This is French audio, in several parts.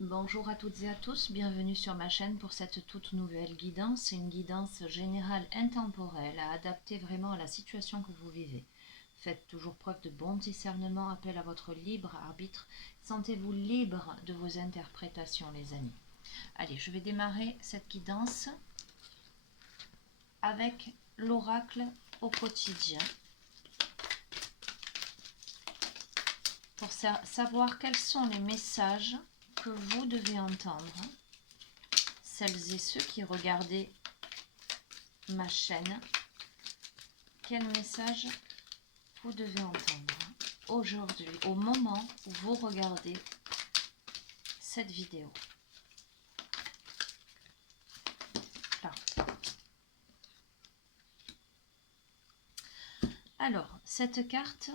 Bonjour à toutes et à tous, bienvenue sur ma chaîne pour cette toute nouvelle guidance. C'est une guidance générale intemporelle à adapter vraiment à la situation que vous vivez. Faites toujours preuve de bon discernement, appel à votre libre arbitre. Sentez-vous libre de vos interprétations, les amis. Allez, je vais démarrer cette guidance avec l'oracle au quotidien. Pour savoir quels sont les messages que vous devez entendre, celles et ceux qui regardez ma chaîne, quel message vous devez entendre aujourd'hui, au moment où vous regardez cette vidéo. Là. Alors, cette carte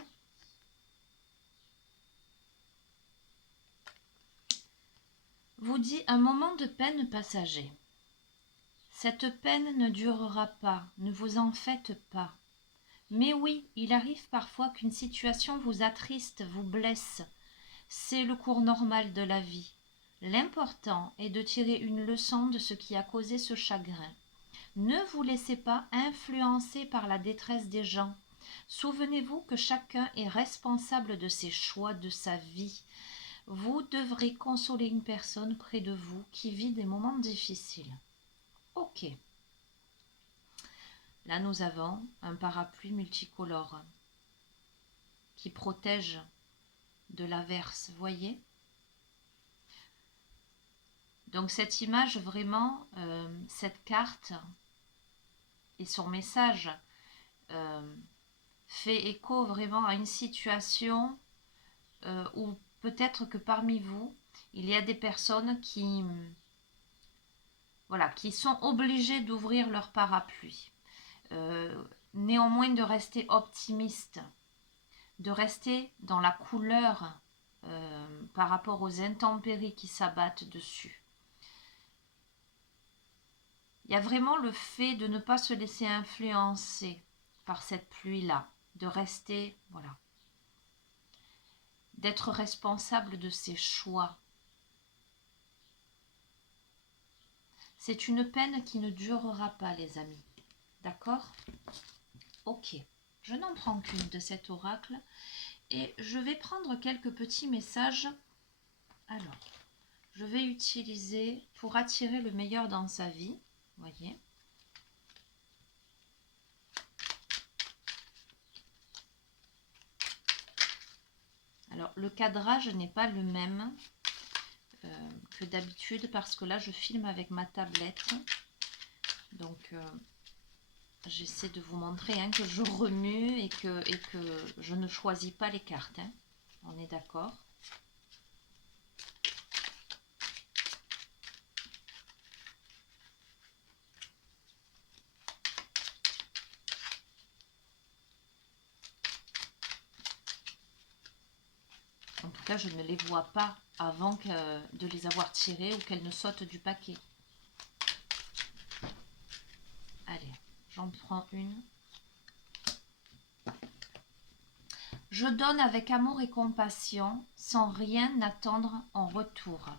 vous dit un moment de peine passager. Cette peine ne durera pas, ne vous en faites pas. Mais oui, il arrive parfois qu'une situation vous attriste, vous blesse. C'est le cours normal de la vie. L'important est de tirer une leçon de ce qui a causé ce chagrin. Ne vous laissez pas influencer par la détresse des gens. Souvenez-vous que chacun est responsable de ses choix, de sa vie. Vous devrez consoler une personne près de vous qui vit des moments difficiles. Ok. Là, nous avons un parapluie multicolore qui protège de l'averse, voyez? Donc cette image, vraiment, cette carte et son message fait écho vraiment à une situation où peut-être que parmi vous, il y a des personnes qui sont obligées d'ouvrir leur parapluie. Néanmoins, de rester optimiste, de rester dans la couleur par rapport aux intempéries qui s'abattent dessus. Il y a vraiment le fait de ne pas se laisser influencer par cette pluie-là, de rester, voilà, d'être responsable de ses choix. C'est une peine qui ne durera pas, les amis. D'accord? Ok. Je n'en prends qu'une de cet oracle et je vais prendre quelques petits messages. Alors, je vais utiliser pour attirer le meilleur dans sa vie. Voyez. Alors, le cadrage n'est pas le même que d'habitude parce que là, je filme avec ma tablette. Donc, j'essaie de vous montrer que je remue et que je ne choisis pas les cartes. On est d'accord? En tout cas, je ne les vois pas avant de les avoir tirées ou qu'elles ne sautent du paquet. Allez, j'en prends une. Je donne avec amour et compassion, sans rien attendre en retour.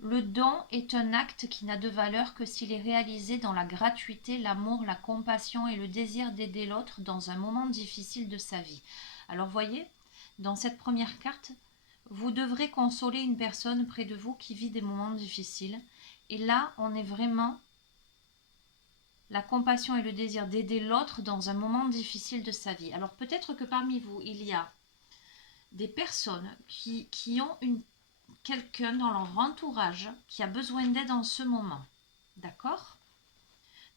Le don est un acte qui n'a de valeur que s'il est réalisé dans la gratuité, l'amour, la compassion et le désir d'aider l'autre dans un moment difficile de sa vie. Alors voyez, dans cette première carte, vous devrez consoler une personne près de vous qui vit des moments difficiles. Et là, on est vraiment la compassion et le désir d'aider l'autre dans un moment difficile de sa vie. Alors peut-être que parmi vous, il y a des personnes qui ont quelqu'un dans leur entourage qui a besoin d'aide en ce moment. D'accord?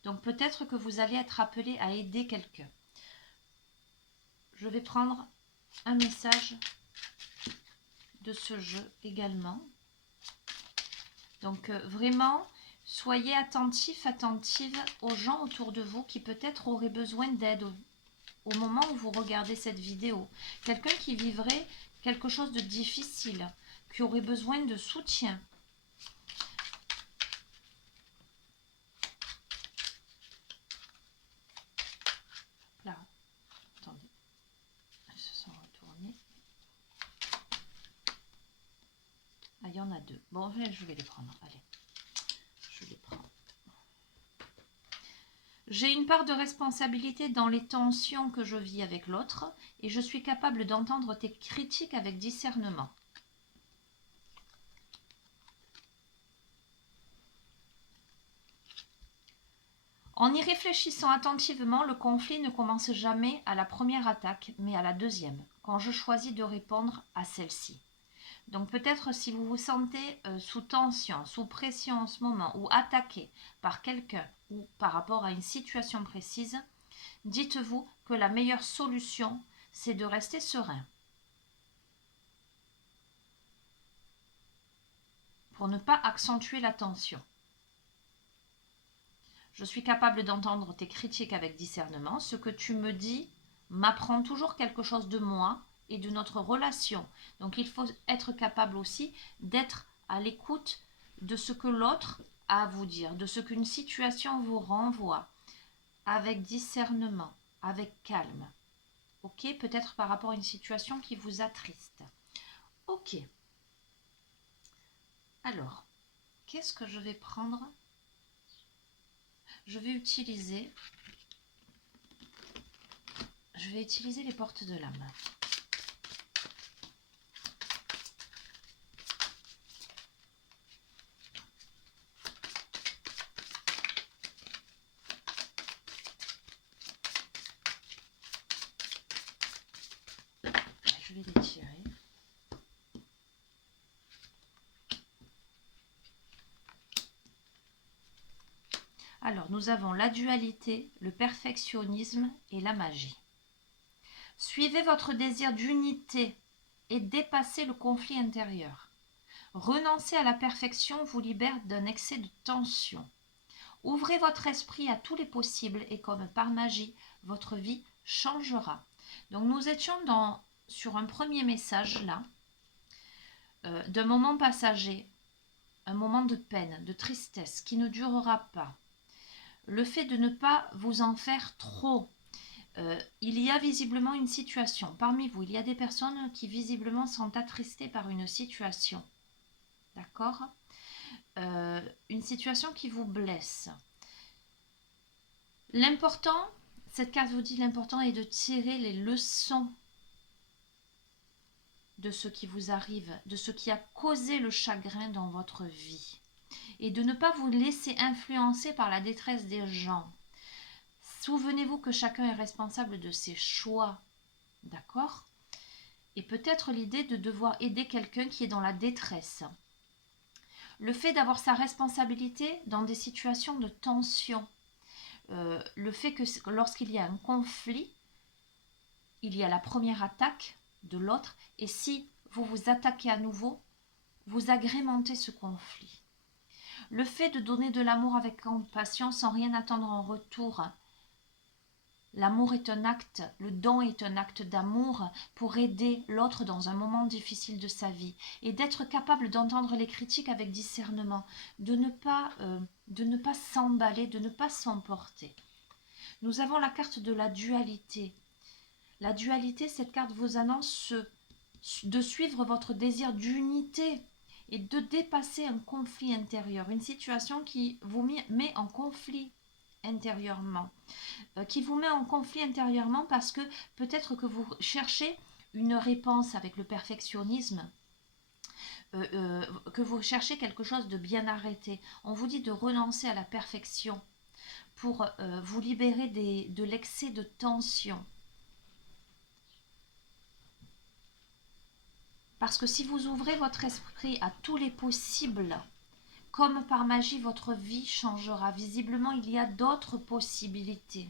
Donc peut-être que vous allez être appelé à aider quelqu'un. Je vais prendre un message de ce jeu également. Donc vraiment, soyez attentifs, attentives aux gens autour de vous qui peut-être auraient besoin d'aide au moment où vous regardez cette vidéo. Quelqu'un qui vivrait quelque chose de difficile, qui aurait besoin de soutien. Là, attendez. deux. Bon, je vais les prendre. Allez, je les prends. J'ai une part de responsabilité dans les tensions que je vis avec l'autre et je suis capable d'entendre tes critiques avec discernement. En y réfléchissant attentivement, le conflit ne commence jamais à la première attaque, mais à la deuxième, quand je choisis de répondre à celle-ci. Donc peut-être si vous vous sentez sous tension, sous pression en ce moment, ou attaqué par quelqu'un ou par rapport à une situation précise, dites-vous que la meilleure solution, c'est de rester serein. Pour ne pas accentuer la tension. Je suis capable d'entendre tes critiques avec discernement. Ce que tu me dis m'apprend toujours quelque chose de moi et de notre relation. Donc il faut être capable aussi d'être à l'écoute de ce que l'autre a à vous dire, de ce qu'une situation vous renvoie, avec discernement, avec calme. Ok, peut-être par rapport à une situation qui vous attriste. Ok. Alors, qu'est-ce que je vais prendre ? Je vais utiliser les portes de l'âme. Je vais les tirer. Alors, nous avons la dualité, le perfectionnisme et la magie. Suivez votre désir d'unité et dépassez le conflit intérieur. Renoncer à la perfection vous libère d'un excès de tension. Ouvrez votre esprit à tous les possibles et comme par magie, votre vie changera. Donc nous étions sur un premier message là, d'un moment passager, un moment de peine, de tristesse qui ne durera pas. Le fait de ne pas vous en faire trop. Il y a visiblement une situation. Parmi vous, il y a des personnes qui visiblement sont attristées par une situation. D'accord ? Une situation qui vous blesse. L'important, cette carte vous dit, l'important est de tirer les leçons de ce qui vous arrive, de ce qui a causé le chagrin dans votre vie. Et de ne pas vous laisser influencer par la détresse des gens. Souvenez-vous que chacun est responsable de ses choix. D'accord ? Et peut-être l'idée de devoir aider quelqu'un qui est dans la détresse. Le fait d'avoir sa responsabilité dans des situations de tension. Le fait que lorsqu'il y a un conflit, il y a la première attaque de l'autre. Et si vous vous attaquez à nouveau, vous agrémentez ce conflit. Le fait de donner de l'amour avec compassion sans rien attendre en retour. L'amour est un acte, le don est un acte d'amour pour aider l'autre dans un moment difficile de sa vie et d'être capable d'entendre les critiques avec discernement, de ne pas s'emballer, de ne pas s'emporter. Nous avons la carte de la dualité. La dualité, cette carte vous annonce de suivre votre désir d'unité et de dépasser un conflit intérieur, une situation qui vous met en conflit intérieurement. Qui vous met en conflit intérieurement parce que peut-être que vous cherchez une réponse avec le perfectionnisme, que vous cherchez quelque chose de bien arrêté. On vous dit de renoncer à la perfection pour vous libérer de l'excès de tension. Parce que si vous ouvrez votre esprit à tous les possibles, comme par magie, votre vie changera. Visiblement, il y a d'autres possibilités.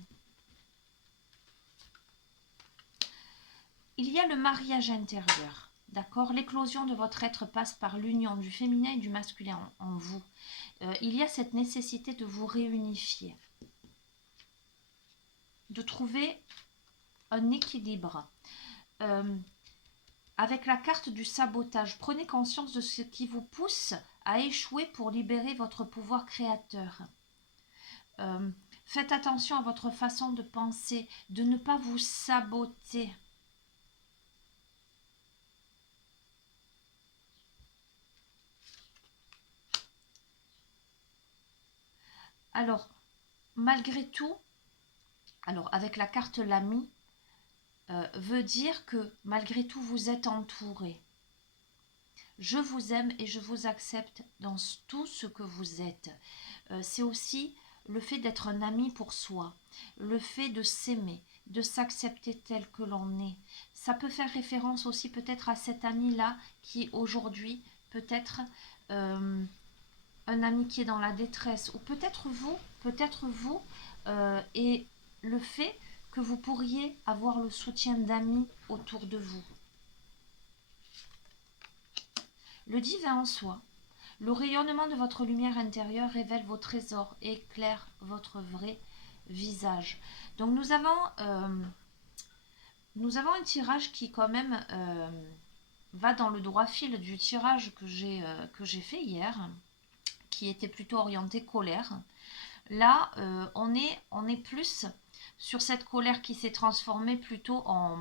Il y a le mariage intérieur, d'accord ? L'éclosion de votre être passe par l'union du féminin et du masculin en vous. Il y a cette nécessité de vous réunifier, de trouver un équilibre. Avec la carte du sabotage, prenez conscience de ce qui vous pousse à échouer pour libérer votre pouvoir créateur. Faites attention à votre façon de penser, de ne pas vous saboter. Alors, malgré tout, alors avec la carte l'ami, veut dire que malgré tout, vous êtes entouré. Je vous aime et je vous accepte dans tout ce que vous êtes. C'est aussi le fait d'être un ami pour soi, le fait de s'aimer, de s'accepter tel que l'on est. Ça peut faire référence aussi peut-être à cet ami-là qui aujourd'hui peut-être un ami qui est dans la détresse, ou peut-être vous, et le fait que vous pourriez avoir le soutien d'amis autour de vous. Le divin en soi. Le rayonnement de votre lumière intérieure révèle vos trésors et éclaire votre vrai visage. Donc nous avons un tirage qui quand même va dans le droit fil du tirage que j'ai fait hier, qui était plutôt orienté colère. Là, on est plus sur cette colère qui s'est transformée plutôt en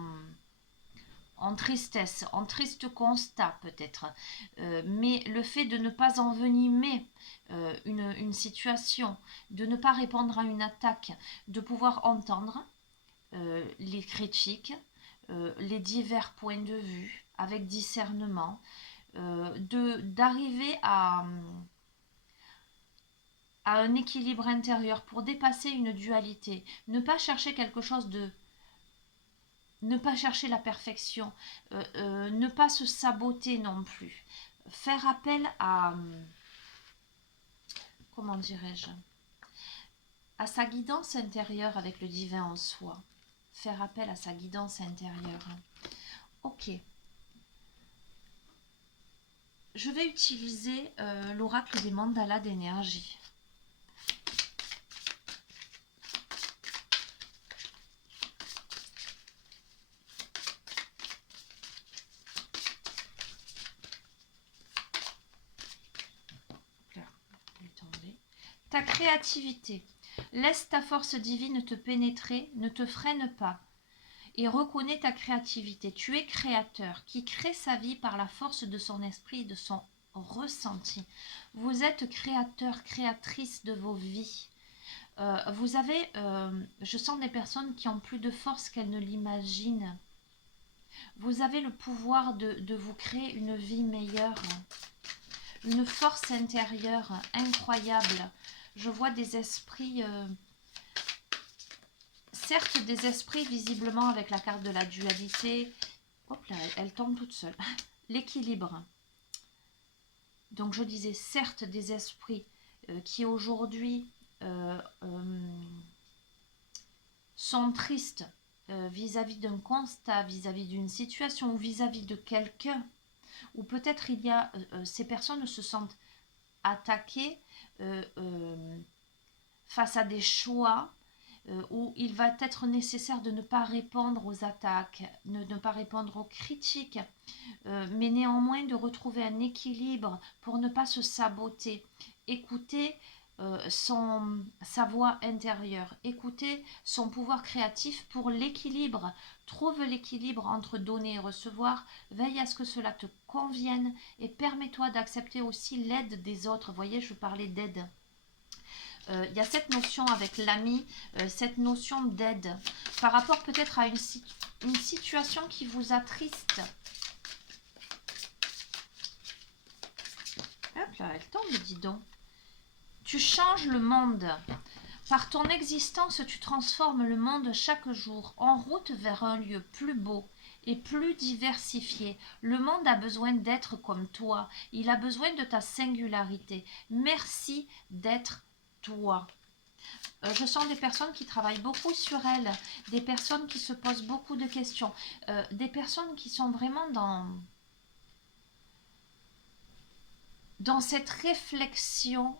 tristesse, en triste constat peut-être, mais le fait de ne pas envenimer une situation, de ne pas répondre à une attaque, de pouvoir entendre les critiques, les divers points de vue avec discernement, d'arriver à un équilibre intérieur pour dépasser une dualité, ne pas chercher quelque chose de ne pas chercher la perfection, ne pas se saboter non plus, faire appel à, comment dirais-je, à sa guidance intérieure avec le divin en soi, faire appel à sa guidance intérieure. Ok, je vais utiliser l'oracle des mandalas d'énergie. Ta créativité. Laisse ta force divine te pénétrer, ne te freine pas et reconnais ta créativité. Tu es créateur qui crée sa vie par la force de son esprit et de son ressenti. Vous êtes créateur, créatrice de vos vies. Vous avez, je sens des personnes qui ont plus de force qu'elles ne l'imaginent. Vous avez le pouvoir de vous créer une vie meilleure, une force intérieure incroyable. Je vois des esprits, certes des esprits visiblement avec la carte de la dualité. Hop là, elle tombe toute seule. L'équilibre. Donc je disais certes des esprits qui aujourd'hui sont tristes vis-à-vis d'un constat, vis-à-vis d'une situation ou vis-à-vis de quelqu'un. Ou peut-être il y a ces personnes se sentent attaquées face à des choix où il va être nécessaire de ne pas répondre aux attaques, de ne pas répondre aux critiques, mais néanmoins de retrouver un équilibre pour ne pas se saboter. Écouter sa voix intérieure, écouter son pouvoir créatif pour l'équilibre. Trouve l'équilibre entre donner et recevoir, veille à ce que cela te convienne et permets-toi d'accepter aussi l'aide des autres. Vous voyez, je parlais d'aide. Il y a cette notion avec l'ami, cette notion d'aide par rapport peut-être à une situation qui vous attriste. Hop là, elle tombe, dis donc. Tu changes le monde. Par ton existence, tu transformes le monde chaque jour en route vers un lieu plus beau et plus diversifié. Le monde a besoin d'être comme toi. Il a besoin de ta singularité. Merci d'être toi. Je sens des personnes qui travaillent beaucoup sur elles, des personnes qui se posent beaucoup de questions, des personnes qui sont vraiment dans cette réflexion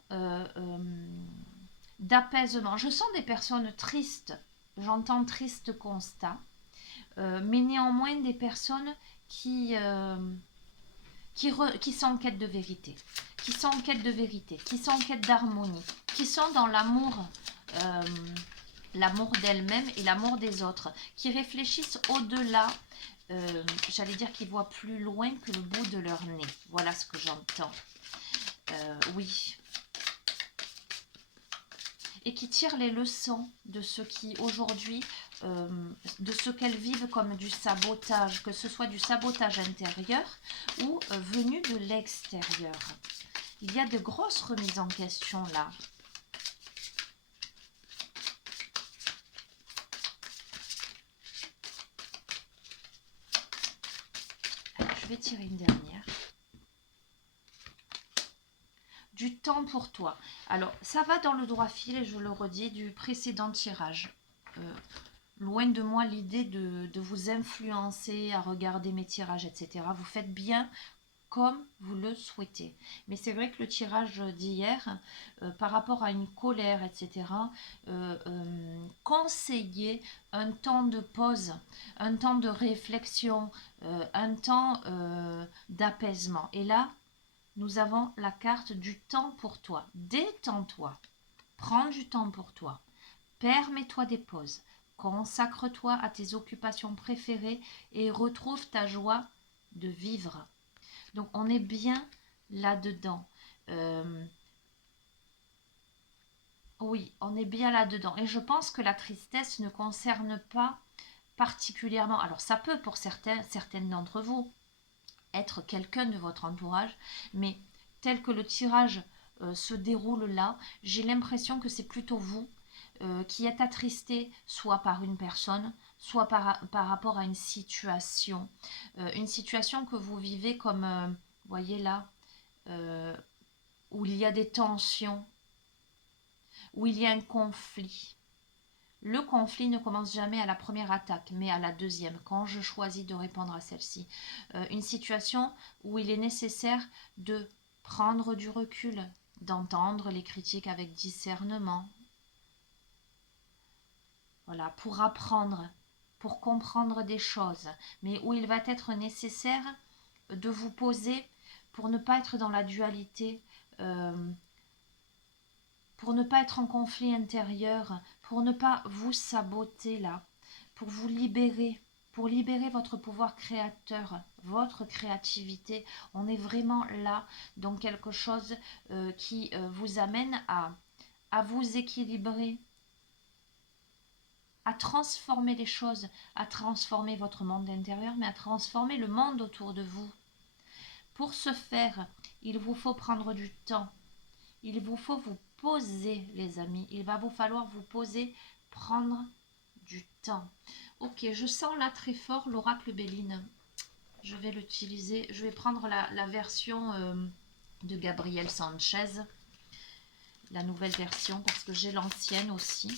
d'apaisement. Je sens des personnes tristes, j'entends triste constat, mais néanmoins des personnes qui sont en quête de vérité, qui sont en quête de vérité, qui sont en quête d'harmonie, qui sont dans l'amour d'elles-mêmes et l'amour des autres, qui réfléchissent au-delà, j'allais dire qu'ils voient plus loin que le bout de leur nez. Voilà ce que j'entends. Oui. et qui tirent les leçons de ce qui aujourd'hui, de ce qu'elles vivent comme du sabotage, que ce soit du sabotage intérieur ou venu de l'extérieur. Il y a de grosses remises en question là. Alors, je vais tirer une dernière. Du temps pour toi. Alors, ça va dans le droit fil, et je le redis, du précédent tirage. Loin de moi l'idée de vous influencer à regarder mes tirages, etc. Vous faites bien comme vous le souhaitez. Mais c'est vrai que le tirage d'hier, par rapport à une colère, etc., conseillait un temps de pause, un temps de réflexion, un temps d'apaisement. Et là, nous avons la carte du temps pour toi. Détends-toi. Prends du temps pour toi. Permets-toi des pauses. Consacre-toi à tes occupations préférées et retrouve ta joie de vivre. Donc, on est bien là-dedans. Oui, on est bien là-dedans. Et je pense que la tristesse ne concerne pas particulièrement... Alors, ça peut pour certaines d'entre vous être quelqu'un de votre entourage, mais tel que le tirage se déroule là, j'ai l'impression que c'est plutôt vous qui êtes attristé soit par une personne, soit par rapport à une situation que vous vivez comme, voyez là, où il y a des tensions, où il y a un conflit. Le conflit ne commence jamais à la première attaque, mais à la deuxième, quand je choisis de répondre à celle-ci. Une situation où il est nécessaire de prendre du recul, d'entendre les critiques avec discernement. Voilà, pour apprendre, pour comprendre des choses, mais où il va être nécessaire de vous poser pour ne pas être dans la dualité, pour ne pas être en conflit intérieur, pour ne pas vous saboter là, pour vous libérer, pour libérer votre pouvoir créateur, votre créativité. On est vraiment là dans quelque chose qui vous amène à vous équilibrer, à transformer les choses, à transformer votre monde intérieur, mais à transformer le monde autour de vous. Pour ce faire, il vous faut prendre du temps. Il vous faut vous poser, les amis. Il va vous falloir vous poser, prendre du temps. Ok, je sens là très fort l'oracle Béline. Je vais l'utiliser. Je vais prendre la version de Gabriel Sanchez. La nouvelle version, parce que j'ai l'ancienne aussi.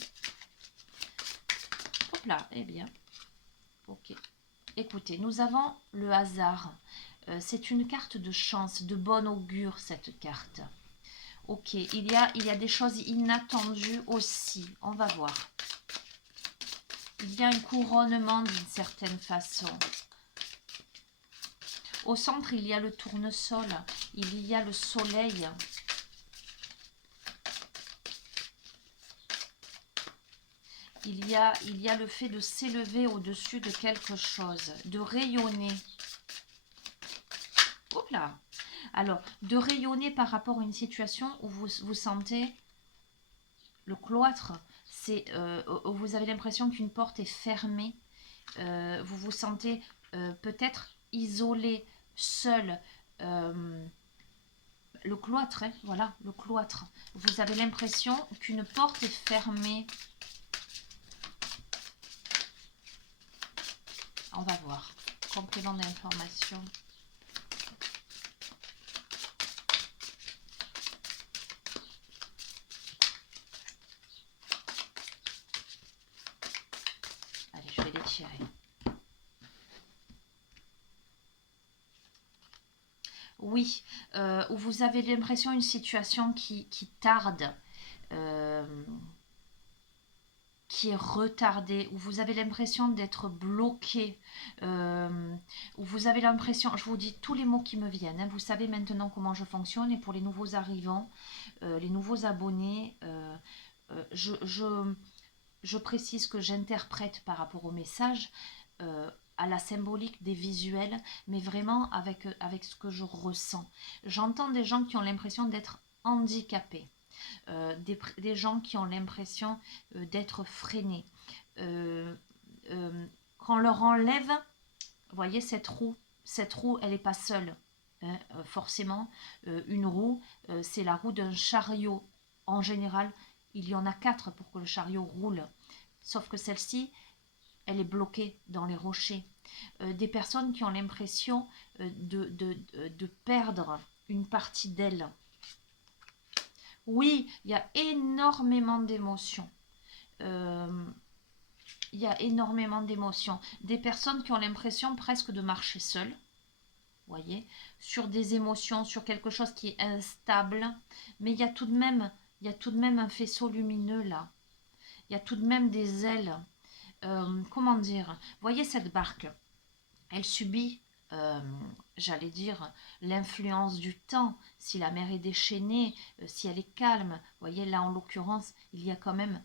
Hop là, eh bien. Ok. Écoutez, nous avons le hasard. C'est une carte de chance, de bon augure, cette carte. Ok, il y a des choses inattendues aussi. On va voir. Il y a un couronnement d'une certaine façon. Au centre, il y a le tournesol. Il y a le soleil. Il y a le fait de s'élever au-dessus de quelque chose, de rayonner. Hop là. Alors, de rayonner par rapport à une situation où vous sentez le cloître, c'est où vous avez l'impression qu'une porte est fermée. Vous vous sentez peut-être isolé, seul. Le cloître, hein, voilà, le cloître. Vous avez l'impression qu'une porte est fermée. On va voir. Complément d'information. Allez, je vais les tirer. Oui, où vous avez l'impression d'une situation qui tarde, qui est retardée, où vous avez l'impression d'être bloqué, où vous avez l'impression, je vous dis tous les mots qui me viennent, hein, vous savez maintenant comment je fonctionne, et pour les nouveaux arrivants, les nouveaux abonnés, je précise que j'interprète par rapport au message, à la symbolique des visuels, mais vraiment avec ce que je ressens. J'entends des gens qui ont l'impression d'être handicapés. des gens qui ont l'impression d'être freinés. Quand on leur enlève, vous voyez cette roue, elle n'est pas seule. Hein, forcément, une roue, c'est la roue d'un chariot. En général, il y en a 4 pour que le chariot roule. Sauf que celle-ci, elle est bloquée dans les rochers. Des personnes qui ont l'impression de perdre une partie d'elle. Oui, il y a énormément d'émotions. Il y a énormément d'émotions. Des personnes qui ont l'impression presque de marcher seules. Voyez, sur des émotions, sur quelque chose qui est instable. Mais il y a tout de même un faisceau lumineux là. Il y a tout de même des ailes. Comment dire? Voyez cette barque. Elle subit, j'allais dire, l'influence du temps. Si la mer est déchaînée, si elle est calme. Voyez, là en l'occurrence, il y a quand même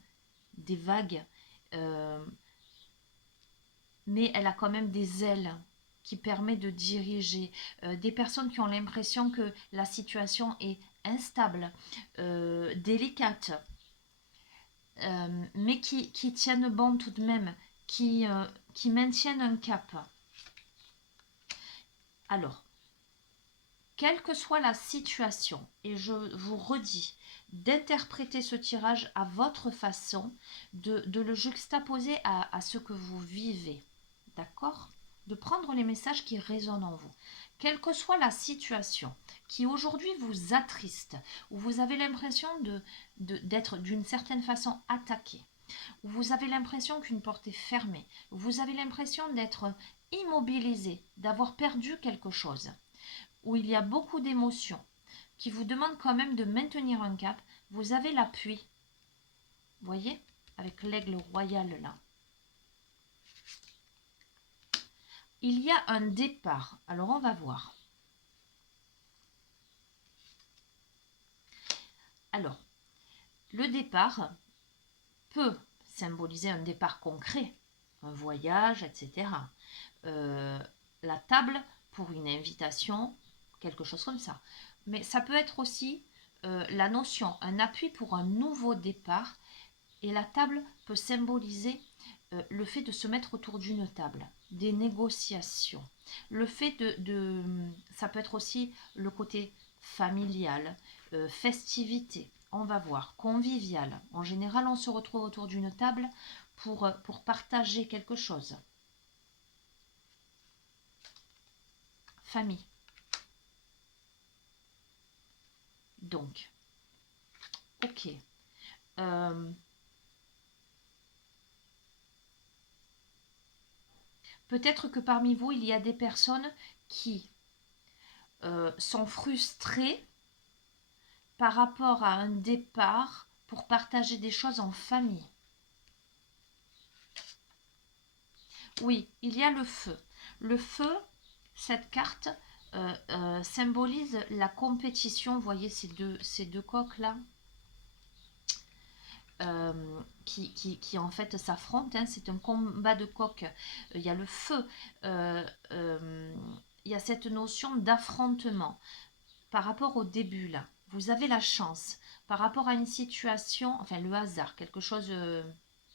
des vagues. Mais elle a quand même des ailes qui permettent de diriger. Des personnes qui ont l'impression que la situation est instable, délicate, mais qui tiennent bon tout de même, qui maintiennent un cap. Alors, quelle que soit la situation, et je vous redis, d'interpréter ce tirage à votre façon, de le juxtaposer à ce que vous vivez. D'accord? De prendre les messages qui résonnent en vous. Quelle que soit la situation qui aujourd'hui vous attriste, où vous avez l'impression d'être d'une certaine façon attaqué, où vous avez l'impression qu'une porte est fermée, où vous avez l'impression d'être immobilisé, d'avoir perdu quelque chose, où il y a beaucoup d'émotions, qui vous demandent quand même de maintenir un cap, vous avez l'appui. Vous voyez? Avec l'aigle royal là. Il y a un départ. Alors on va voir. Alors, le départ peut symboliser un départ concret, un voyage, etc. La table pour une invitation, quelque chose comme ça. Mais ça peut être aussi la notion, un appui pour un nouveau départ. Et la table peut symboliser le fait de se mettre autour d'une table, des négociations. Le fait ça peut être aussi le côté familial, festivité, on va voir, convivial. En général, on se retrouve autour d'une table pour partager quelque chose. Famille. Donc, ok. Peut-être que parmi vous, il y a des personnes qui sont frustrées par rapport à un départ pour partager des choses en famille. Oui, il y a le feu. Le feu, cette carte symbolise la compétition. Vous voyez ces deux coques-là qui en fait s'affrontent. Hein, c'est un combat de coqs. Il y a le feu. Il y a cette notion d'affrontement. Par rapport au début, là, vous avez la chance. Par rapport à une situation, enfin le hasard, quelque chose,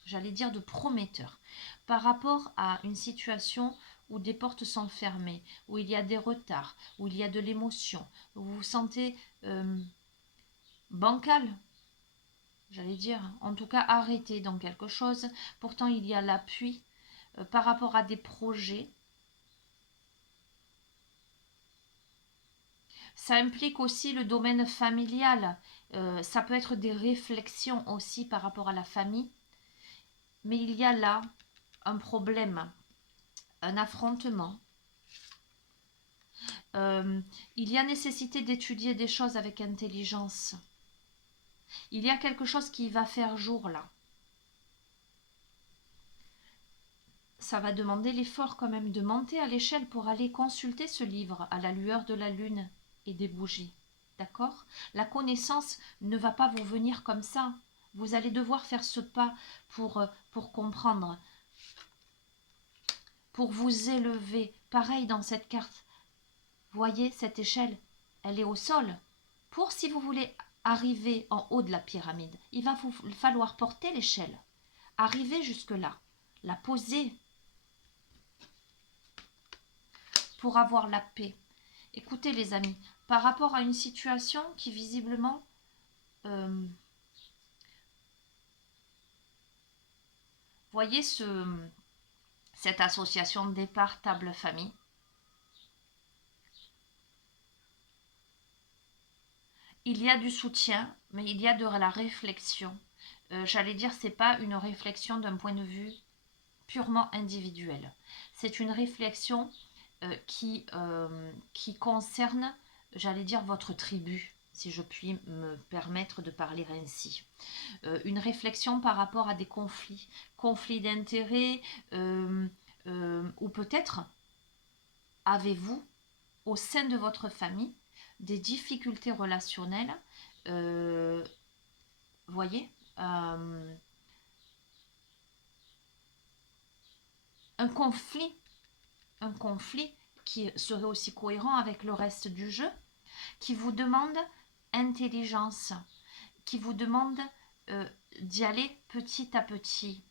j'allais dire, de prometteur. Par rapport à une situation où des portes sont fermées, où il y a des retards, où il y a de l'émotion, où vous vous sentez bancal, j'allais dire, en tout cas arrêté dans quelque chose. Pourtant, il y a l'appui par rapport à des projets. Ça implique aussi le domaine familial. Ça peut être des réflexions aussi par rapport à la famille. Mais il y a là un problème, un affrontement. Il y a nécessité d'étudier des choses avec intelligence. Il y a quelque chose qui va faire jour là. Ça va demander l'effort quand même de monter à l'échelle pour aller consulter ce livre à la lueur de la lune et des bougies. D'accord? La connaissance ne va pas vous venir comme ça. Vous allez devoir faire ce pas pour comprendre, pour vous élever. Pareil dans cette carte. Voyez cette échelle, elle est au sol. Pour si vous voulez arriver en haut de la pyramide. Il va vous falloir porter l'échelle, arriver jusque-là, la poser pour avoir la paix. Écoutez les amis, par rapport à une situation qui visiblement voyez cette association de départ table famille. Il y a du soutien, mais il y a de la réflexion. J'allais dire, c'est pas une réflexion d'un point de vue purement individuel. C'est une réflexion qui concerne, j'allais dire, votre tribu, si je puis me permettre de parler ainsi. Une réflexion par rapport à des conflits d'intérêts, ou peut-être avez-vous, au sein de votre famille, des difficultés relationnelles, voyez, un conflit qui serait aussi cohérent avec le reste du jeu, qui vous demande intelligence, qui vous demande d'y aller petit à petit,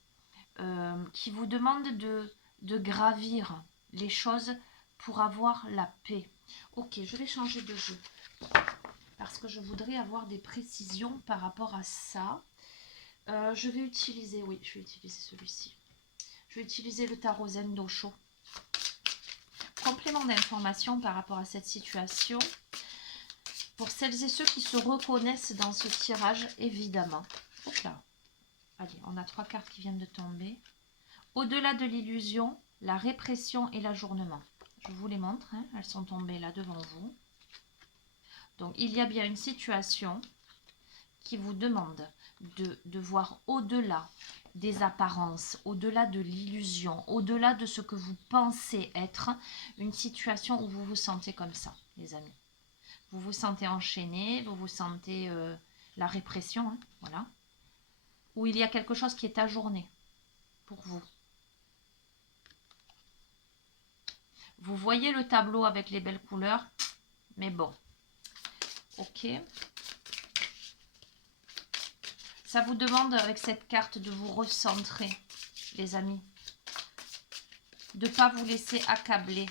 qui vous demande de gravir les choses pour avoir la paix. Ok, je vais changer de jeu parce que je voudrais avoir des précisions par rapport à ça. Je vais utiliser celui-ci. Je vais utiliser le tarot Zen d'Osho. Complément d'information par rapport à cette situation. Pour celles et ceux qui se reconnaissent dans ce tirage, évidemment. Hop là. Allez, on a 3 cartes qui viennent de tomber. Au-delà de l'illusion, la répression et l'ajournement. Je vous les montre, hein, elles sont tombées là devant vous. Donc, il y a bien une situation qui vous demande de voir au-delà des apparences, au-delà de l'illusion, au-delà de ce que vous pensez être, une situation où vous vous sentez comme ça, les amis. Vous vous sentez enchaîné, vous vous sentez la répression, hein, voilà. Où il y a quelque chose qui est ajourné pour vous. Vous voyez le tableau avec les belles couleurs, mais bon, ok. Ça vous demande avec cette carte de vous recentrer, les amis. De ne pas vous laisser accabler.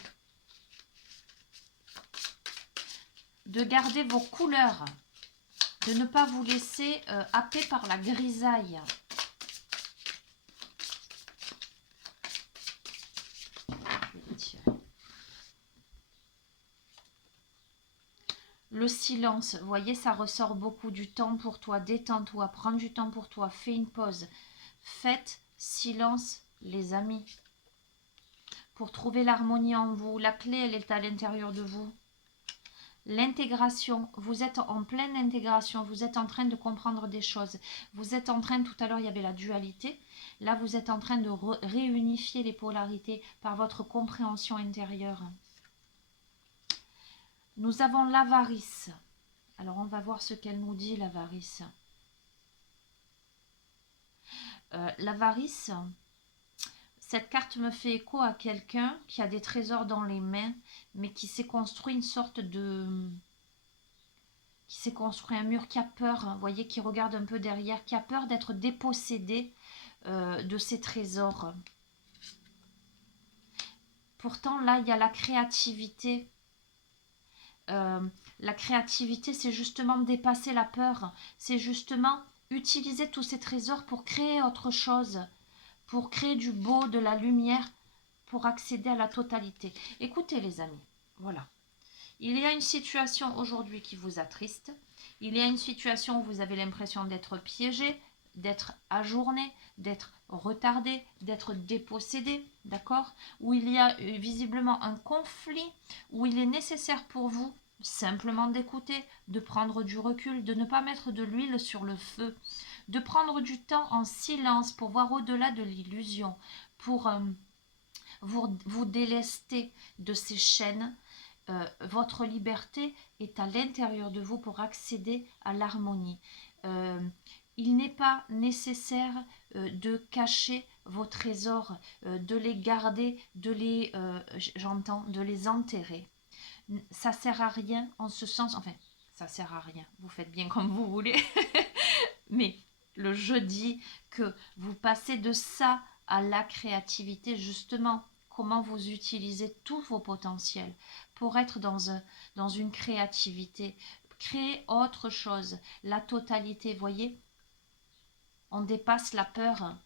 De garder vos couleurs. De ne pas vous laisser happer par la grisaille. Le silence, vous voyez, ça ressort beaucoup. Du temps pour toi, détends-toi, prends du temps pour toi, fais une pause. Faites silence, les amis. Pour trouver l'harmonie en vous, la clé, elle est à l'intérieur de vous. L'intégration, vous êtes en pleine intégration, vous êtes en train de comprendre des choses. Vous êtes en train, tout à l'heure il y avait la dualité, là vous êtes en train de réunifier les polarités par votre compréhension intérieure. Nous avons l'avarice. Alors on va voir ce qu'elle nous dit, l'avarice. L'avarice, cette carte me fait écho à quelqu'un qui a des trésors dans les mains, mais qui s'est construit une sorte de... qui s'est construit un mur, qui a peur, vous voyez, qui regarde un peu derrière, qui a peur d'être dépossédé de ses trésors. Pourtant, là, il y a la créativité. La créativité, c'est justement dépasser la peur. C'est justement utiliser tous ces trésors pour créer autre chose, pour créer du beau, de la lumière, pour accéder à la totalité. Écoutez les amis, voilà. Il y a une situation aujourd'hui qui vous attriste. Il y a une situation où vous avez l'impression d'être piégé, d'être ajourné, d'être retardé, d'être dépossédé, d'accord? Où il y a visiblement un conflit, où il est nécessaire pour vous simplement d'écouter, de prendre du recul, de ne pas mettre de l'huile sur le feu, de prendre du temps en silence pour voir au-delà de l'illusion, pour vous délester de ces chaînes. Votre liberté est à l'intérieur de vous pour accéder à l'harmonie. Il n'est pas nécessaire de cacher vos trésors, de les garder, de les enterrer. Ça sert à rien en ce sens, enfin, ça sert à rien. Vous faites bien comme vous voulez. Mais le jeudi, que vous passez de ça à la créativité, justement, comment vous utilisez tous vos potentiels pour être dans une créativité, créer autre chose, la totalité, voyez, on dépasse la peur,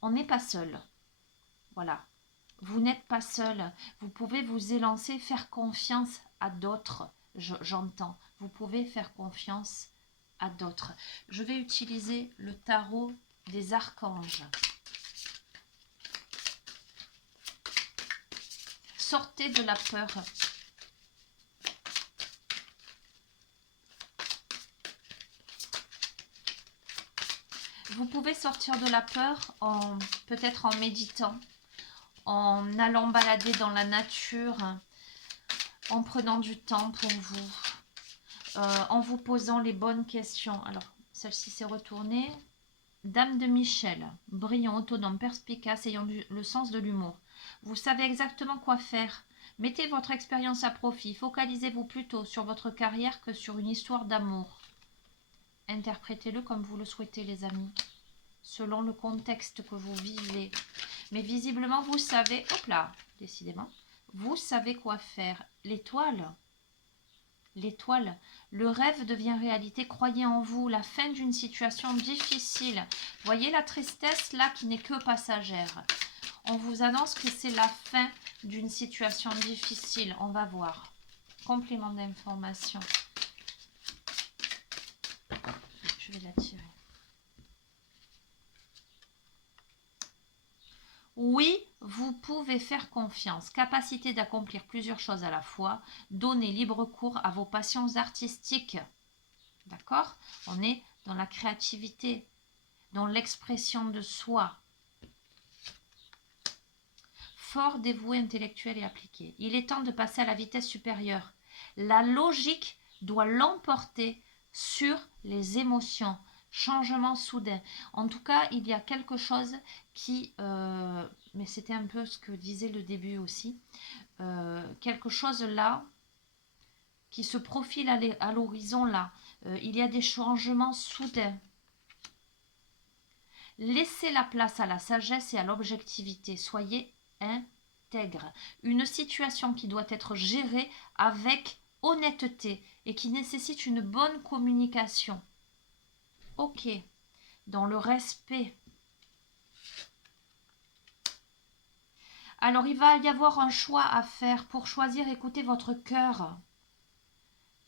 on n'est pas seul, voilà. Vous n'êtes pas seul, vous pouvez vous élancer, faire confiance à d'autres, j'entends, vous pouvez faire confiance à d'autres. Je vais utiliser le tarot des archanges. Sortez de la peur. Vous pouvez sortir de la peur peut-être en méditant, en allant balader dans la nature, en prenant du temps pour vous, en vous posant les bonnes questions. Alors, celle-ci s'est retournée. Dame de Michel, brillant, autonome, perspicace, ayant le sens de l'humour. Vous savez exactement quoi faire. Mettez votre expérience à profit. Focalisez-vous plutôt sur votre carrière que sur une histoire d'amour. Interprétez-le comme vous le souhaitez, les amis, selon le contexte que vous vivez. Mais visiblement, vous savez, hop là, décidément, vous savez quoi faire. L'étoile, le rêve devient réalité, croyez en vous, la fin d'une situation difficile. Voyez la tristesse là qui n'est que passagère. On vous annonce que c'est la fin d'une situation difficile, on va voir. Complément d'information. Je vais la tirer. Oui, vous pouvez faire confiance, capacité d'accomplir plusieurs choses à la fois, donner libre cours à vos passions artistiques. D'accord? On est dans la créativité, dans l'expression de soi. Fort, dévoué, intellectuel et appliqué. Il est temps de passer à la vitesse supérieure. La logique doit l'emporter sur les émotions. Changement soudain. En tout cas, il y a quelque chose qui... mais c'était un peu ce que disait le début aussi. Quelque chose là qui se profile à l'horizon là. Il y a des changements soudains. Laissez la place à la sagesse et à l'objectivité. Soyez intègre. Une situation qui doit être gérée avec honnêteté et qui nécessite une bonne communication. Ok, dans le respect. Alors, il va y avoir un choix à faire. Pour choisir, écoutez votre cœur.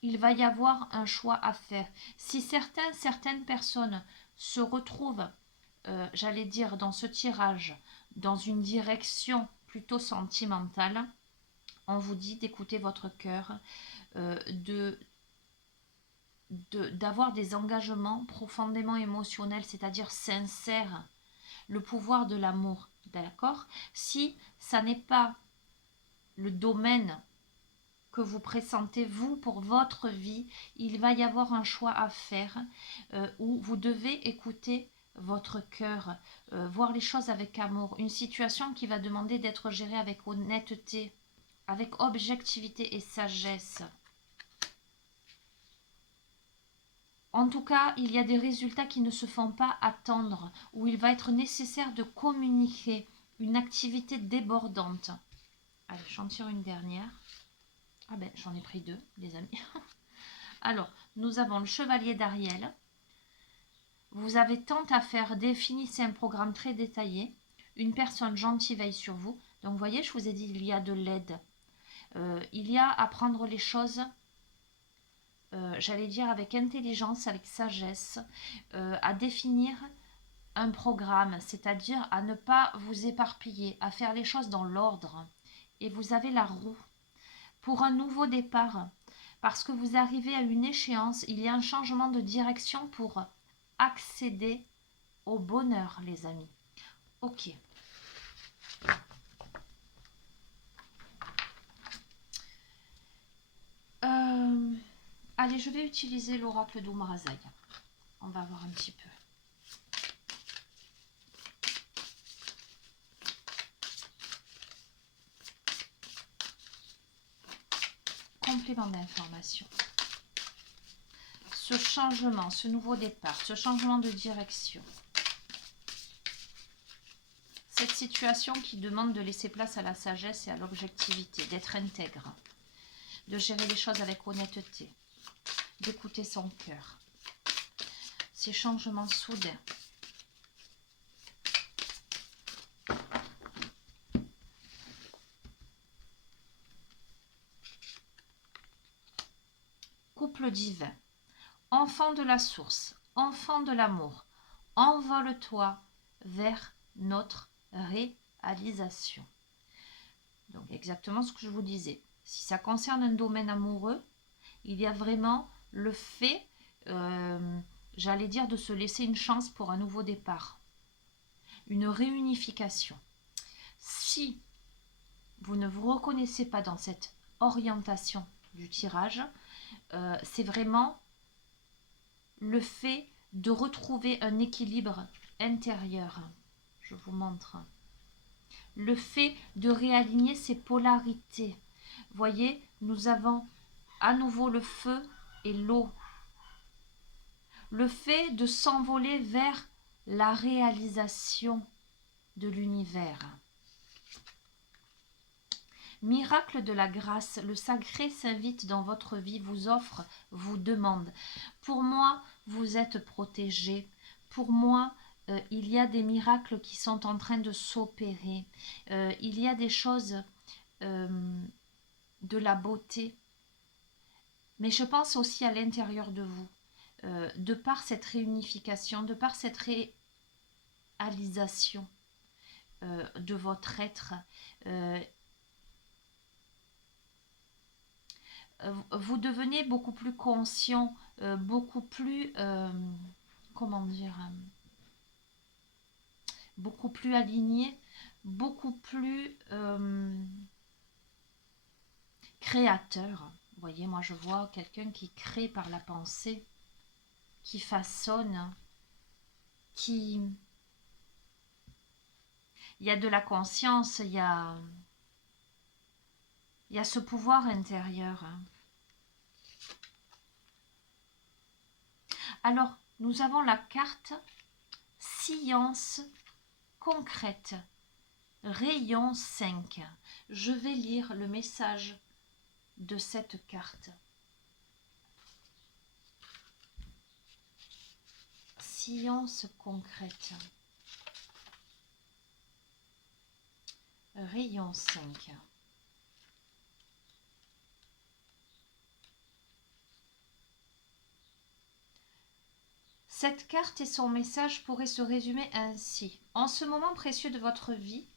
Il va y avoir un choix à faire. Si certaines personnes se retrouvent, j'allais dire, dans ce tirage, dans une direction plutôt sentimentale, on vous dit d'écouter votre cœur, d'avoir des engagements profondément émotionnels, c'est-à-dire sincères, le pouvoir de l'amour, d'accord? Si ça n'est pas le domaine que vous pressentez vous pour votre vie, il va y avoir un choix à faire où vous devez écouter votre cœur, voir les choses avec amour, une situation qui va demander d'être gérée avec honnêteté, avec objectivité et sagesse. En tout cas, il y a des résultats qui ne se font pas attendre, où il va être nécessaire de communiquer une activité débordante. Allez, j'en tire une dernière. Ah ben, j'en ai pris deux, les amis. Alors, nous avons le chevalier d'Ariel. Vous avez tant à faire, définissez un programme très détaillé. Une personne gentille veille sur vous. Donc, vous voyez, je vous ai dit, il y a de l'aide. Il y a à prendre les choses, j'allais dire, avec intelligence, avec sagesse, à définir un programme, c'est-à-dire à ne pas vous éparpiller, à faire les choses dans l'ordre. Et vous avez la roue pour un nouveau départ, parce que vous arrivez à une échéance, il y a un changement de direction pour accéder au bonheur, les amis. Ok. Allez, je vais utiliser l'oracle d'Oumrazai. On va voir un petit peu. Complément d'information. ce changement, ce nouveau départ, ce changement de direction. Cette situation qui demande de laisser place à la sagesse et à l'objectivité, d'être intègre, de gérer les choses avec honnêteté, d'écouter son cœur. Ces changements soudains. Couple divin, enfant de la source, enfant de l'amour, envole-toi vers notre réalisation. Donc exactement ce que je vous disais. Si ça concerne un domaine amoureux, il y a vraiment le fait, j'allais dire, de se laisser une chance pour un nouveau départ, une réunification. Si vous ne vous reconnaissez pas dans cette orientation du tirage, c'est vraiment le fait de retrouver un équilibre intérieur. Je vous montre. Le fait de réaligner ces polarités. Voyez, nous avons à nouveau le feu et l'eau. Le fait de s'envoler vers la réalisation de l'univers. Miracle de la grâce, le sacré s'invite dans votre vie, vous offre, vous demande. Pour moi, vous êtes protégé. Pour moi, il y a des miracles qui sont en train de s'opérer. Il y a des choses de la beauté. Mais je pense aussi à l'intérieur de vous. De par cette réunification, de par cette réalisation de votre être, vous devenez beaucoup plus conscient, beaucoup plus, comment dire, beaucoup plus aligné, beaucoup plus créateur. Vous voyez, moi je vois quelqu'un qui crée par la pensée, qui façonne, qui... Il y a de la conscience, il y a ce pouvoir intérieur. Alors, nous avons la carte science concrète, rayon 5. Je vais lire le message de cette carte. Science concrète. Rayon 5. Cette carte et son message pourraient se résumer ainsi. En ce moment précieux de votre vie,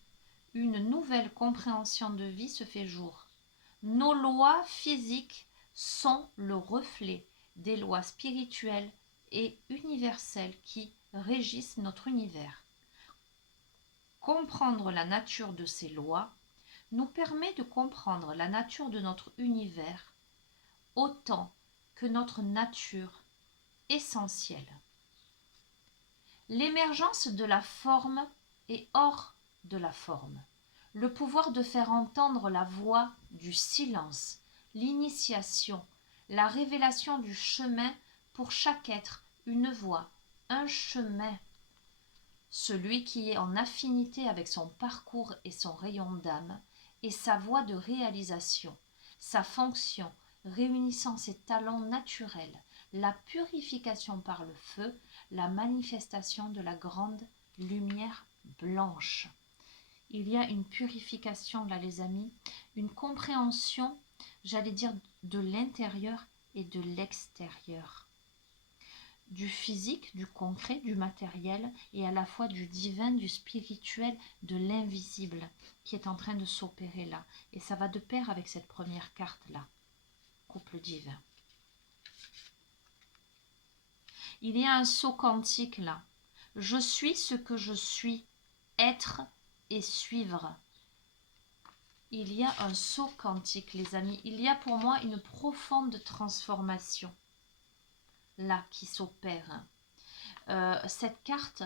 une nouvelle compréhension de vie se fait jour. Nos lois physiques sont le reflet des lois spirituelles et universelles qui régissent notre univers. Comprendre la nature de ces lois nous permet de comprendre la nature de notre univers autant que notre nature essentielle. L'émergence de la forme est hors de la forme. Le pouvoir de faire entendre la voix du silence, l'initiation, la révélation du chemin pour chaque être, une voie, un chemin. Celui qui est en affinité avec son parcours et son rayon d'âme est sa voie de réalisation, sa fonction, réunissant ses talents naturels, la purification par le feu, la manifestation de la grande lumière blanche. Il y a une purification là, les amis, une compréhension, j'allais dire, de l'intérieur et de l'extérieur. Du physique, du concret, du matériel et à la fois du divin, du spirituel, de l'invisible qui est en train de s'opérer là. Et ça va de pair avec cette première carte là, couple divin. Il y a un saut quantique là. Je suis ce que je suis, être et suivre. Il y a un saut quantique, les amis. Il y a pour moi une profonde transformation là qui s'opère. Cette carte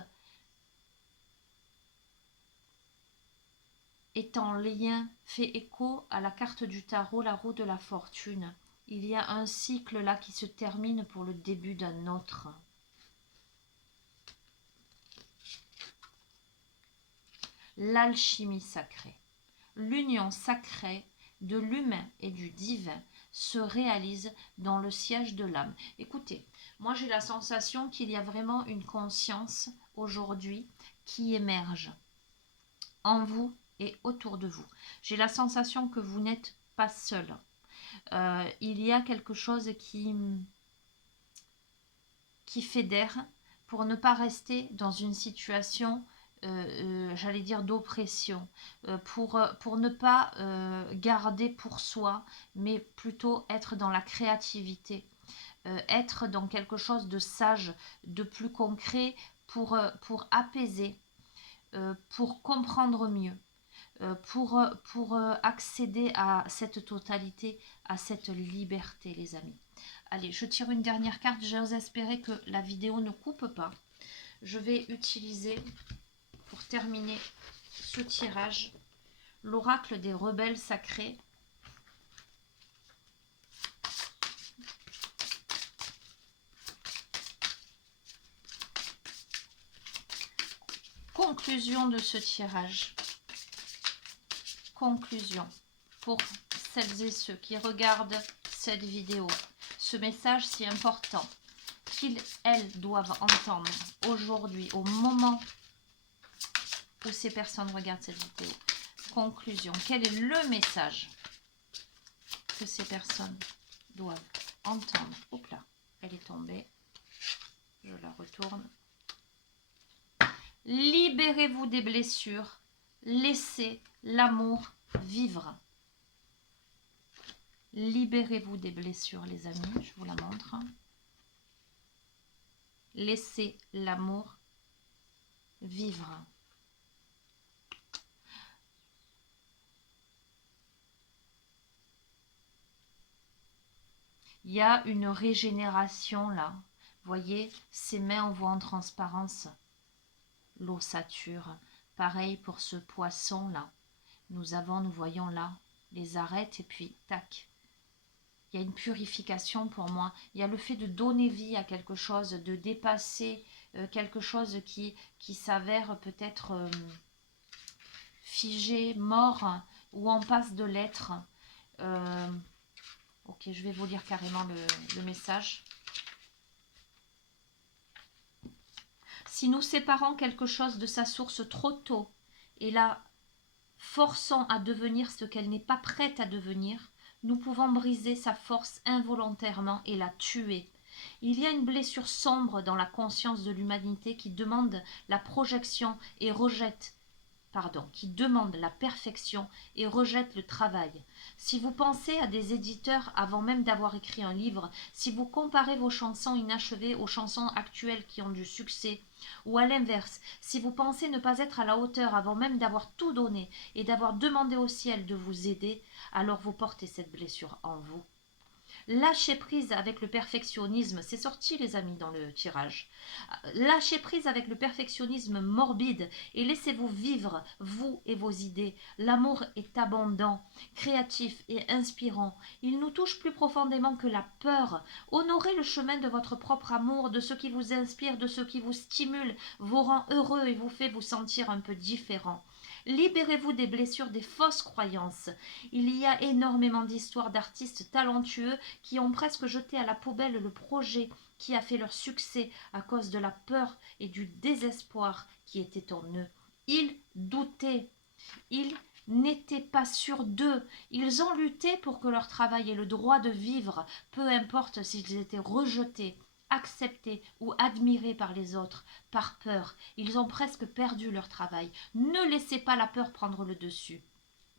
est en lien, fait écho à la carte du tarot, la roue de la fortune. Il y a un cycle là qui se termine pour le début d'un autre. L'alchimie sacrée. L'union sacrée de l'humain et du divin se réalise dans le siège de l'âme. Écoutez, moi j'ai la sensation qu'il y a vraiment une conscience aujourd'hui qui émerge en vous et autour de vous. J'ai la sensation que vous n'êtes pas seul. Il y a quelque chose qui fédère pour ne pas rester dans une situation j'allais dire d'oppression, pour ne pas garder pour soi, mais plutôt être dans la créativité, être dans quelque chose de sage, de plus concret, pour apaiser, pour comprendre mieux, pour accéder à cette totalité, à cette liberté, les amis. Allez, je tire une dernière carte, j'ose espérer que la vidéo ne coupe pas. Je vais utiliser, pour terminer ce tirage, l'oracle des rebelles sacrés. Conclusion de ce tirage. Conclusion pour celles et ceux qui regardent cette vidéo. Ce message si important qu'ils, elles, doivent entendre aujourd'hui, au moment où ces personnes regardent cette vidéo. Conclusion. Quel est le message que ces personnes doivent entendre? Hop là, elle est tombée. Je la retourne. Libérez-vous des blessures. Laissez l'amour vivre. Libérez-vous des blessures, les amis. Je vous la montre. Laissez l'amour vivre. Il y a une régénération là. Voyez, ses mains, on voit en transparence l'ossature. Pareil pour ce poisson là. Nous voyons là les arêtes et puis tac. Il y a une purification pour moi. Il y a le fait de donner vie à quelque chose, de dépasser quelque chose qui s'avère peut-être figé, mort, ou en passe de l'être. Ok, je vais vous lire carrément le message. Si nous séparons quelque chose de sa source trop tôt et la forçant à devenir ce qu'elle n'est pas prête à devenir, nous pouvons briser sa force involontairement et la tuer. Il y a une blessure sombre dans la conscience de l'humanité qui demande la projection et rejette qui demande la perfection et rejette le travail. Si vous pensez à des éditeurs avant même d'avoir écrit un livre, si vous comparez vos chansons inachevées aux chansons actuelles qui ont du succès, ou à l'inverse, si vous pensez ne pas être à la hauteur avant même d'avoir tout donné et d'avoir demandé au ciel de vous aider, alors vous portez cette blessure en vous. Lâchez prise avec le perfectionnisme, c'est sorti les amis dans le tirage. Lâchez prise avec le perfectionnisme morbide et laissez-vous vivre, vous et vos idées. L'amour est abondant, créatif et inspirant. Il nous touche plus profondément que la peur. Honorez le chemin de votre propre amour, de ce qui vous inspire, de ce qui vous stimule, vous rend heureux et vous fait vous sentir un peu différent. Libérez-vous des blessures, des fausses croyances. Il y a énormément d'histoires d'artistes talentueux qui ont presque jeté à la poubelle le projet qui a fait leur succès à cause de la peur et du désespoir qui était en eux. Ils doutaient, ils n'étaient pas sûrs d'eux, ils ont lutté pour que leur travail ait le droit de vivre, peu importe s'ils étaient rejetés, acceptés ou admirés par les autres, par peur. Ils ont presque perdu leur travail. Ne laissez pas la peur prendre le dessus.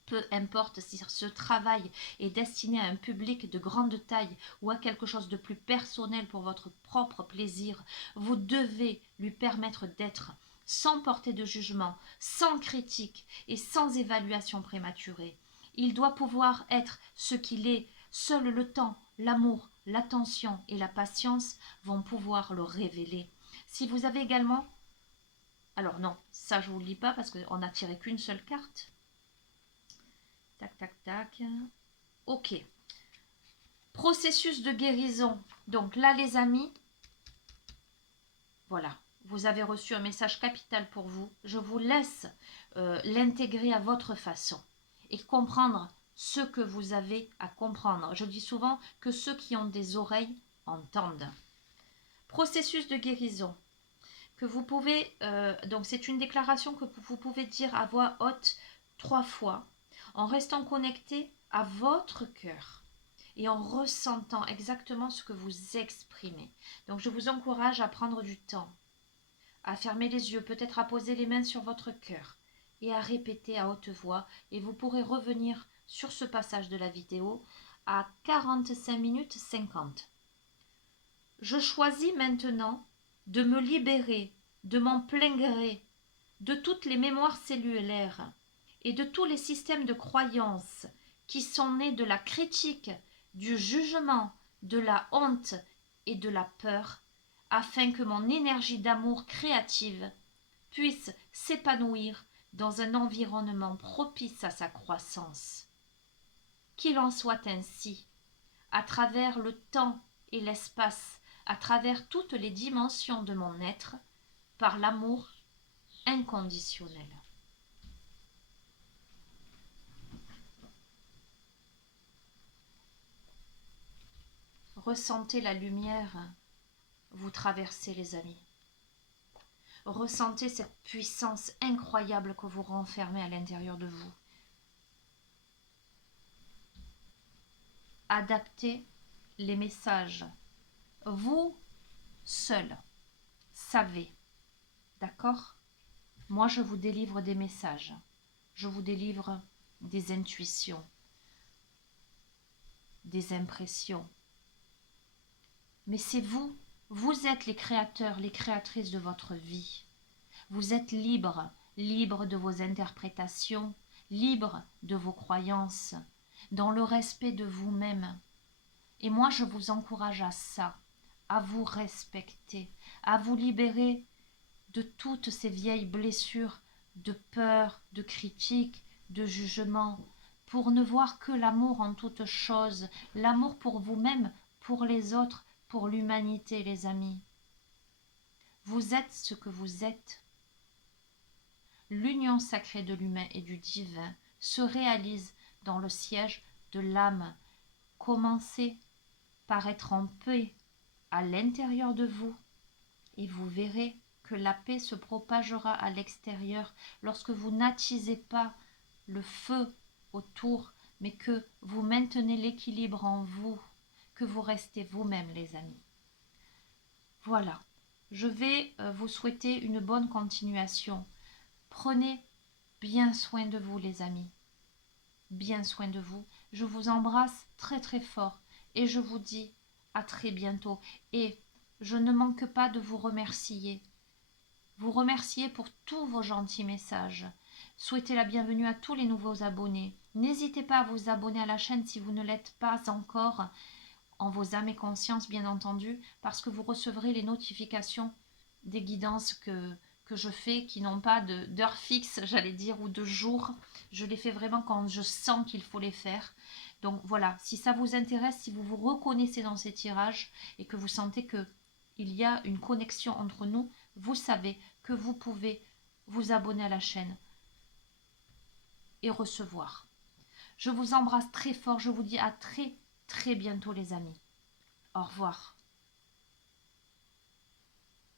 Peu importe si ce travail est destiné à un public de grande taille ou à quelque chose de plus personnel pour votre propre plaisir, vous devez lui permettre d'être sans portée de jugement, sans critique et sans évaluation prématurée. Il doit pouvoir être ce qu'il est. Seul le temps, l'amour, l'attention et la patience vont pouvoir le révéler. Si vous avez également... Alors non, ça je ne vous le lis pas parce qu'on n'a tiré qu'une seule carte. Tac, tac, tac. Ok. Processus de guérison. Donc là, les amis, voilà, vous avez reçu un message capital pour vous. Je vous laisse l'intégrer à votre façon et comprendre ce que vous avez à comprendre. Je dis souvent que ceux qui ont des oreilles entendent. Processus de guérison. Que vous pouvez, donc c'est une déclaration que vous pouvez dire à voix haute 3 fois en restant connecté à votre cœur et en ressentant exactement ce que vous exprimez. Donc je vous encourage à prendre du temps, à fermer les yeux, peut-être à poser les mains sur votre cœur et à répéter à haute voix, et vous pourrez revenir sur ce passage de la vidéo à 45 minutes 50. Je choisis maintenant de me libérer de mon plein gré de toutes les mémoires cellulaires et de tous les systèmes de croyances qui sont nés de la critique, du jugement, de la honte et de la peur, afin que mon énergie d'amour créative puisse s'épanouir dans un environnement propice à sa croissance. Qu'il en soit ainsi, à travers le temps et l'espace, à travers toutes les dimensions de mon être, par l'amour inconditionnel. Ressentez la lumière vous traverser, les amis. Ressentez cette puissance incroyable que vous renfermez à l'intérieur de vous. Adaptez les messages. Vous, seul, savez. D'accord ? Moi, je vous délivre des messages. Je vous délivre des intuitions, des impressions. Mais c'est vous. Vous êtes les créateurs, les créatrices de votre vie. Vous êtes libre, libre de vos interprétations, libre de vos croyances, dans le respect de vous-même. Et moi, je vous encourage à ça, à vous respecter, à vous libérer de toutes ces vieilles blessures de peur, de critique, de jugement, pour ne voir que l'amour en toutes choses, l'amour pour vous-même, pour les autres, pour l'humanité, les amis. Vous êtes ce que vous êtes. L'union sacrée de l'humain et du divin se réalise dans le siège de l'âme. Commencez par être en paix à l'intérieur de vous et vous verrez que la paix se propagera à l'extérieur lorsque vous n'attisez pas le feu autour, mais que vous maintenez l'équilibre en vous, que vous restez vous-même, les amis. Voilà, je vais vous souhaiter une bonne continuation. Prenez bien soin de vous, les amis. Bien soin de vous. Je vous embrasse très très fort et je vous dis à très bientôt. Et je ne manque pas de vous remercier. Vous remercier pour tous vos gentils messages. Souhaitez la bienvenue à tous les nouveaux abonnés. N'hésitez pas à vous abonner à la chaîne si vous ne l'êtes pas encore, en vos âmes et conscience bien entendu, parce que vous recevrez les notifications des guidances que je fais, qui n'ont pas d'heure fixe, j'allais dire, ou de jour. Je les fais vraiment quand je sens qu'il faut les faire. Donc voilà, si ça vous intéresse, si vous vous reconnaissez dans ces tirages et que vous sentez qu'il y a une connexion entre nous, vous savez que vous pouvez vous abonner à la chaîne et recevoir. Je vous embrasse très fort, je vous dis à très très bientôt, les amis. Au revoir.